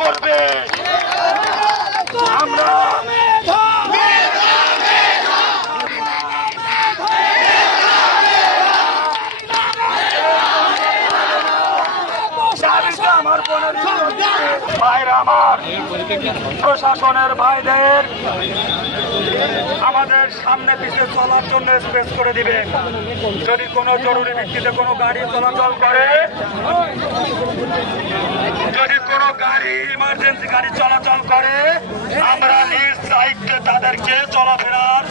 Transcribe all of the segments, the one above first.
করবে। আমরা আমার প্রশাসনের ভাইদের আমাদের সামনে পিছিয়ে চলার জন্য স্পেস করে দিবে যদি কোনো জরুরি ভিত্তিতে কোনো গাড়ি চলাচল করে গাড়ি ইমার্জেন্সি গাড়ি চলাচল করে। আমরা নিজ দায়িত্বে তাদেরকে চলাফেরার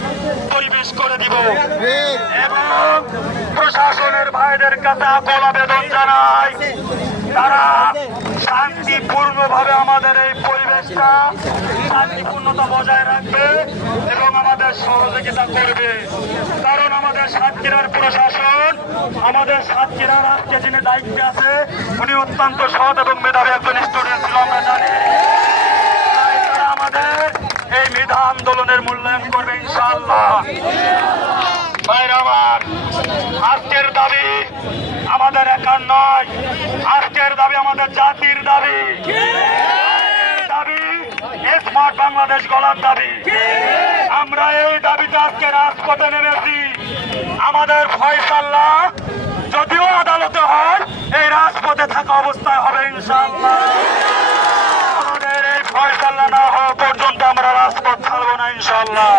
পরিবেশ করে দিব। এবং প্রশাসনের ভাইদের কাছে আকল আবেদন জানাই। তারা শান্তিপূর্ণভাবে আমাদের এই পরিবেশটা শান্তিপূর্ণতা বজায় রাখবে এবং আমাদের সহযোগিতা করবে। কারণ আমাদের সাতক্ষীরার প্রশাসন, আমাদের সাতক্ষীরার আজকে যিনি দায়িত্বে আছে, উনি অত্যন্ত সৎ এবং মেধাবী একজন স্টুডেন্ট ছিল আমরা জানি। আমাদের এই মেধা আন্দোলনের মূল্যায়ন করবে, ইনশাআল্লাহ। ভাইরা আমার, আজকের দাবি আমাদের একার নয়, আজকের দাবি আমাদের জাতির দাবি। স্মার্ট বাংলাদেশ গলার দাবি। আমরা এই দাবিতে আজকে রাজপথে নেমেছি। আমাদের ফয়সাল্লাহ যদিও আদালতে হয়, এই রাজপথে থাকা অবস্থায় হবে ইনশাল্লাহ আমাদের এই ফয়সাল্লাহ না হওয়া পর্যন্ত আমরা রাজপথ ছাড়বো না ইনশাল্লাহ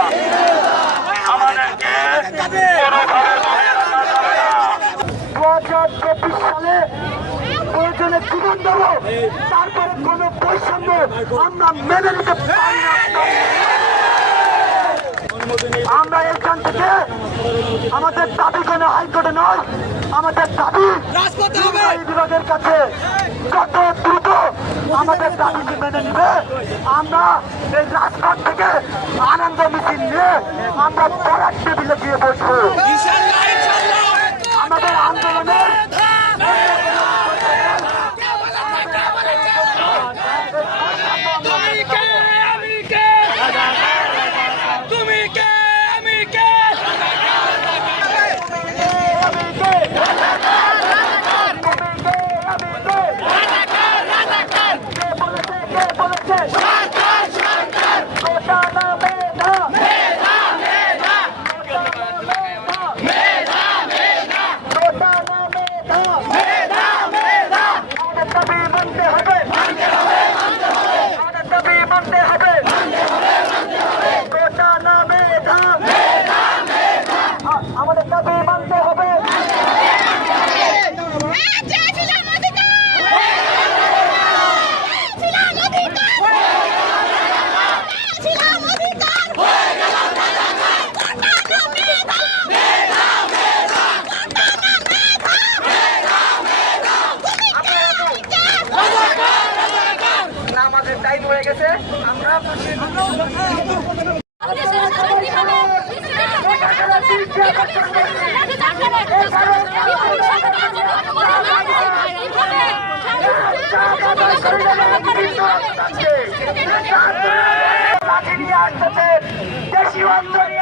আমাদেরকে কোনোভাবে সালে জীবন দেব তারপরে কোন বৈষম্য আমরা মেনে নিতে পারি না। আমরা এখান থেকে আমাদের দাবি কোনো হাইকোর্টে নয়? আমাদের দাবি বিভাগের কাছে যত দ্রুত আমাদের দাবিকে মেনে নিবে আমরা এই রাজপথ থেকে আনন্দ মিছিল নিয়ে আমরা পড়ার টেবিলে গিয়ে বসবো আমাদের আন্দোলনের তুমি কে আমি কে তুমি কে আমি কে আমাদের দাবি মানতে হবে চেয়েছিলাম অধিকার চেয়েছিলাম অধিকার চেয়েছিলাম অধিকার আমাদের টাইম হয়ে গেছে আমরা লাঠি নিয়ে আসতেছে দেশি অস্ত্র নিয়ে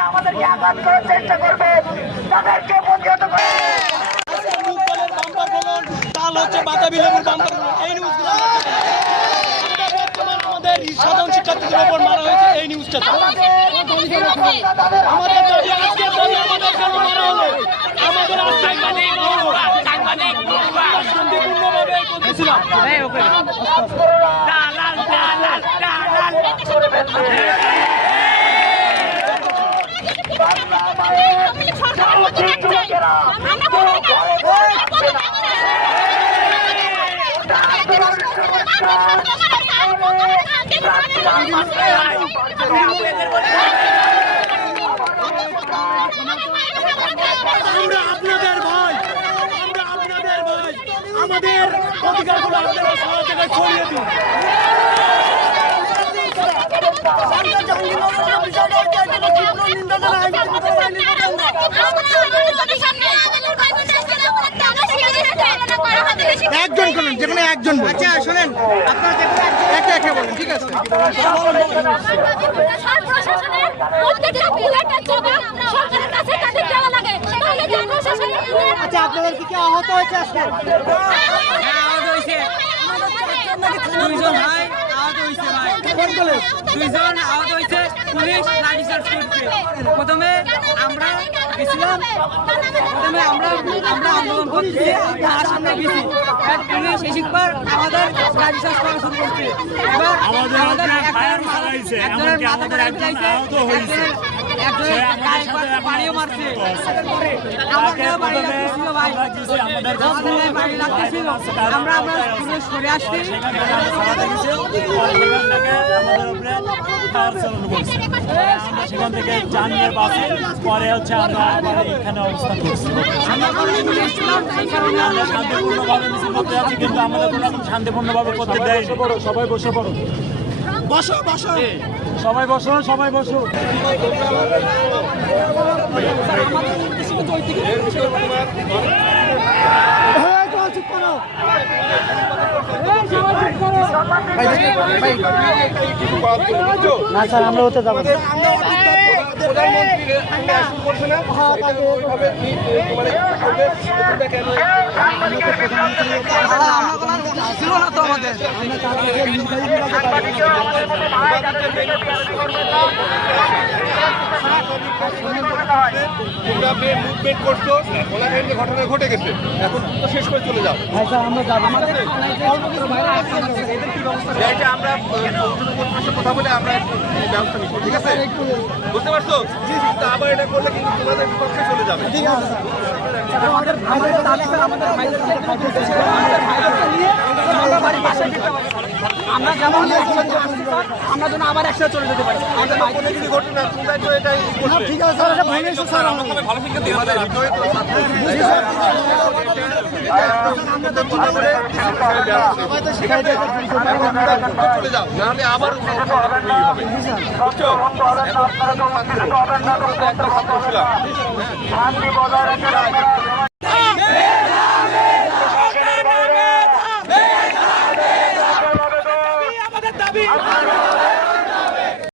আমাদেরকে আঘাত করার চেষ্টা করবে। তাদেরকে প্রতিহত করে বাম্পার বলুন তাল হচ্ছে বাতাবি লেবুর বাম্পার বলুন এই নিউজগুলো আমরা বর্তমান আমাদের সাধারণ শিক্ষার্থীদের উপর মারা হয়েছে এই নিউজটা আমাদের দাবি, আজকের দাবি আমাদের কেন মারা হলো আমাদের আজকে করতেছিলাম আমরা আপনাদের ভাই আমরা আপনাদের ভাই আমাদের অধিকারগুলো আপনারা সবার জায়গায় ছড়িয়ে দিন। একজন করুন যেখানে একজন আচ্ছা শোনেন আপনারা একে একে বলুন ঠিক আছে? আচ্ছা আপনাদের কি কি আহত হয়েছে আজকে? আহত হয়েছে। ভাই। কোন কলেজ দুইজন আহত হয়েছে পুলিশ করছে প্রথমে আমরা গেছিলাম প্রথমে আমরা আমরা আন্দোলন করছি তার সামনে গেছি। পুলিশ এসিকবার আমাদের লাঠিচার্জ করা শুরু করছে এবার আমাদের একজনের মাথা- চালাইছে, একজনের মাথা আমাদের চাইছে আমরা সরে আসছি। সেখান থেকে থেকে জানিয়ে বাসে পরে হচ্ছে আমরা আবার এখানে অবস্থান করছি। শান্তিপূর্ণভাবে মিছিল করতে যাচ্ছি কিন্তু আমাদের কোনো রকম শান্তিপূর্ণভাবে করতে দেয় সবাই বসে পড়ো। বসো বসো। সবাই বসো সবাই বসো না স্যার আমরা হতে যাব। ছিল না। তো আমাদের তোমরা মুভমেন্ট করছ ওনাদের যে ঘটনা ঘটে গেছে এখন তো শেষ করে চলে যাও। আমরা যাব। আমরা কথা বলে আমরা ব্যবস্থা নিচ্ছি ঠিক আছে? বুঝতে পারছ? আবার এটা করলে কিন্তু তোমাদের পক্ষে চলে যাবে আমরা যেমন আমরা যেন আবার একসাথে চলে যেতে পারি ঠিক আছে স্যার এটা